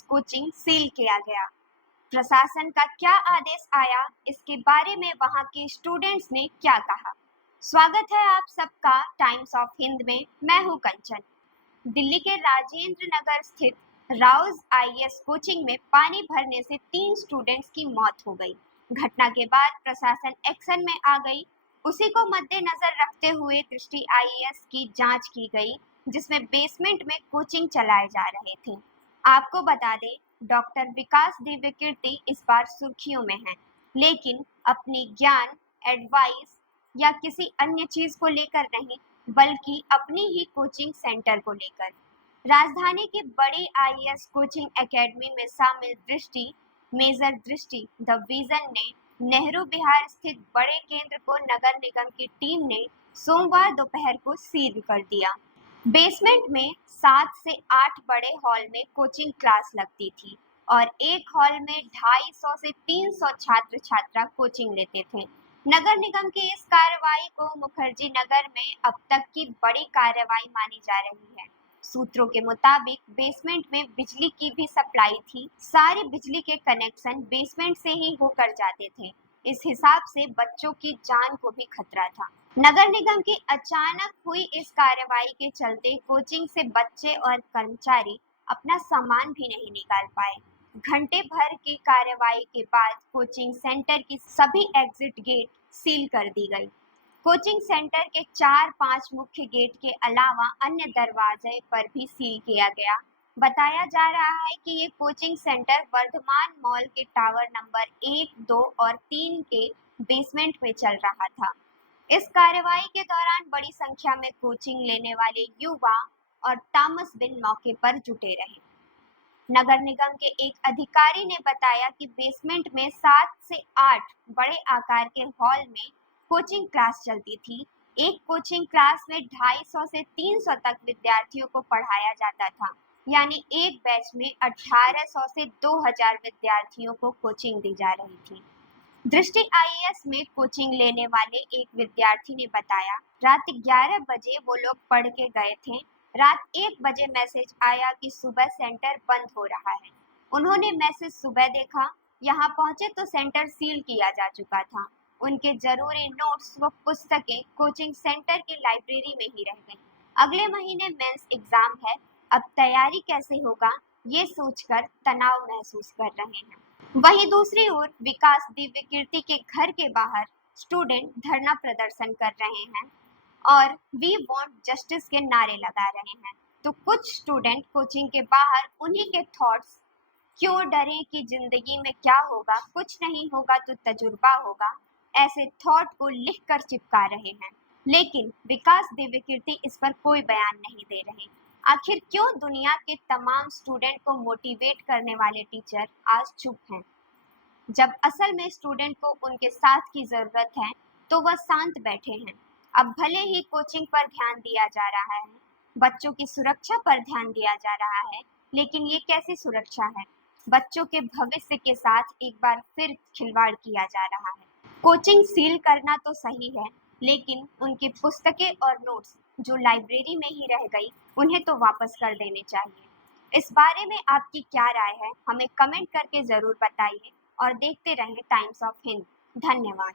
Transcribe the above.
Coaching seal किया गया। प्रशासन का क्या आदेश आया, इसके बारे में वहां के स्टूडेंट्स ने क्या कहा। स्वागत है आप सबका टाइम्स ऑफ हिंद में। मैं हूं कंचन। दिल्ली के राजेंद्र नगर स्थित राउज आईएएस कोचिंग में पानी भरने से 3 स्टूडेंट्स की मौत हो गई। घटना के बाद प्रशासन एक्शन में आ गई। उसी को मद्देनजर रखते हुए दृष्टि आईएएस की जांच की गई, जिसमें बेसमेंट में कोचिंग चलाए जा रहे थे। आपको बता दें, डॉक्टर विकास दिव्य कीर्ति इस बार सुर्खियों में हैं, लेकिन अपनी ज्ञान, एडवाइस या किसी अन्य चीज को लेकर नहीं, बल्कि अपनी ही कोचिंग सेंटर को लेकर। राजधानी की बड़ी आईएएस कोचिंग एकेडमी में शामिल दृष्टि, मेजर दृष्टि द विजन ने नेहरू विहार स्थित बड़े केंद्र को नगर निगम की टीम ने सोमवार दोपहर को सील कर दिया। बेसमेंट में 7 से 8 बड़े हॉल में कोचिंग क्लास लगती थी और एक हॉल में 250 से 300 छात्र छात्रा कोचिंग लेते थे। नगर निगम की इस कार्रवाई को मुखर्जी नगर में अब तक की बड़ी कार्रवाई मानी जा रही है। सूत्रों के मुताबिक बेसमेंट में बिजली की भी सप्लाई थी। सारी बिजली के कनेक्शन बेसमेंट से ही होकर जाते थे। इस हिसाब से बच्चों की जान को भी खतरा था। नगर निगम की अचानक हुई इस कार्रवाई के चलते कोचिंग से बच्चे और कर्मचारी अपना सामान भी नहीं निकाल पाए। घंटे भर की कार्रवाई के बाद कोचिंग सेंटर की सभी एग्जिट गेट सील कर दी गई। कोचिंग सेंटर के 4-5 मुख्य गेट के अलावा अन्य दरवाजे पर भी सील किया गया। बताया जा रहा है कि ये कोचिंग सेंटर वर्धमान मॉल के टावर नंबर 1, 2 और 3 के बेसमेंट में चल रहा था। इस कार्रवाई के दौरान बड़ी संख्या में कोचिंग लेने वाले युवा और तामसबिन मौके पर जुटे रहे। नगर निगम के एक अधिकारी ने बताया कि बेसमेंट में 7 से 8 बड़े आकार के हॉल में कोचिंग क्लास चलती थी। एक कोचिंग क्लास में 250 से 300 तक विद्यार्थियों को पढ़ाया जाता था, यानी एक बैच में 1800 से 2000 विद्यार्थियों को कोचिंग दी जा रही थी। दृष्टि आईएएस में कोचिंग लेने वाले एक विद्यार्थी ने बताया, रात 11 बजे वो लोग पढ़ के गए थे। रात 1 बजे मैसेज आया कि सुबह सेंटर बंद हो रहा है। उन्होंने मैसेज सुबह देखा। यहाँ पहुंचे तो सेंटर सील किया जा चुका था। उनके जरूरी नोट्स व पुस्तकें कोचिंग सेंटर की लाइब्रेरी में ही रह गई। अगले महीने मेंस एग्जाम है, अब तैयारी कैसे होगा, ये सोचकर तनाव महसूस कर रहे हैं। वहीं दूसरी ओर विकास दिव्य कीर्ति के घर के बाहर स्टूडेंट धरना प्रदर्शन कर रहे हैं और वी वांट जस्टिस के नारे लगा रहे हैं। तो कुछ स्टूडेंट कोचिंग के बाहर उन्हीं के थॉट्स, क्यों डरे कि जिंदगी में क्या होगा, कुछ नहीं होगा तो तजुर्बा होगा, ऐसे थॉट को लिखकर चिपका रहे हैं। लेकिन विकास दिव्य कीर्ति इस पर कोई बयान नहीं दे रहे। आखिर क्यों दुनिया के तमाम स्टूडेंट को मोटिवेट करने वाले टीचर आज चुप हैं? जब असल में स्टूडेंट को उनके साथ की जरूरत है तो वह शांत बैठे हैं। अब भले ही कोचिंग पर ध्यान दिया जा रहा है, बच्चों की सुरक्षा पर ध्यान दिया जा रहा है, लेकिन ये कैसी सुरक्षा है? बच्चों के भविष्य के साथ एक बार फिर खिलवाड़ किया जा रहा है। कोचिंग सील करना तो सही है, लेकिन उनकी पुस्तकें और नोट्स जो लाइब्रेरी में ही रह गई, उन्हें तो वापस कर देने चाहिए। इस बारे में आपकी क्या राय है? हमें कमेंट करके जरूर बताइए और देखते रहें टाइम्स ऑफ हिंद। धन्यवाद।